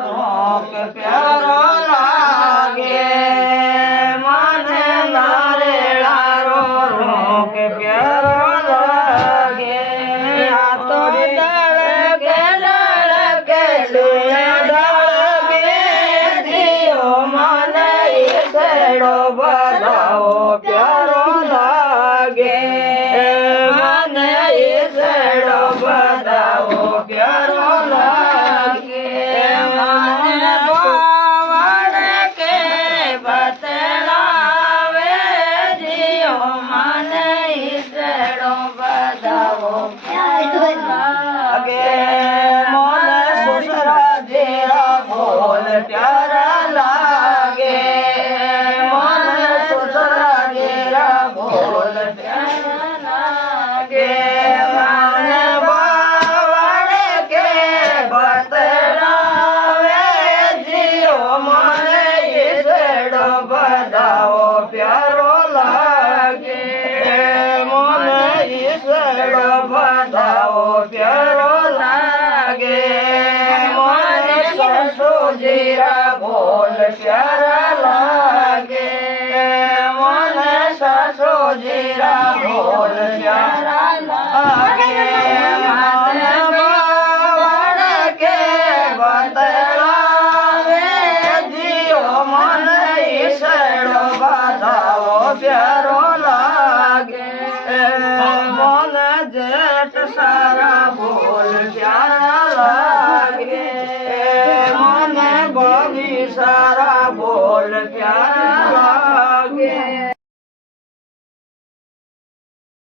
રોક પ્યારો લાગે મને નારેળારો રોક પ્યારો લાગે આ તો ડળકે ડળકે જીઓ મને ઈસડો બધાઓ પ્યારો લાગે મને ઈસડો બધાઓ પ્યારો લાગે મને બાવળ કે બતલાવે જીઓ મને ઈસડો બધાઓ પ્યારો લાગે મને સસરા જેરા બોલ પ્યારા લાગે મને સસરા જેરા બોલ પ્યારા લાગે મને બાવળ કે બતલાવે જીઓ મને ઈસડો બધાઓ પ્યારો લાગે મને ઈસડો બધાઓ પ્યારો લાગે મને સસુજીરા બોલ પ્યારા લાગે મને સસુજીરા બોલ પ્યારા લાગે મને બાવળ કે બતલાવે જીઓ મને ઈસડો બધાઓ પ્યારો લાગે મને જે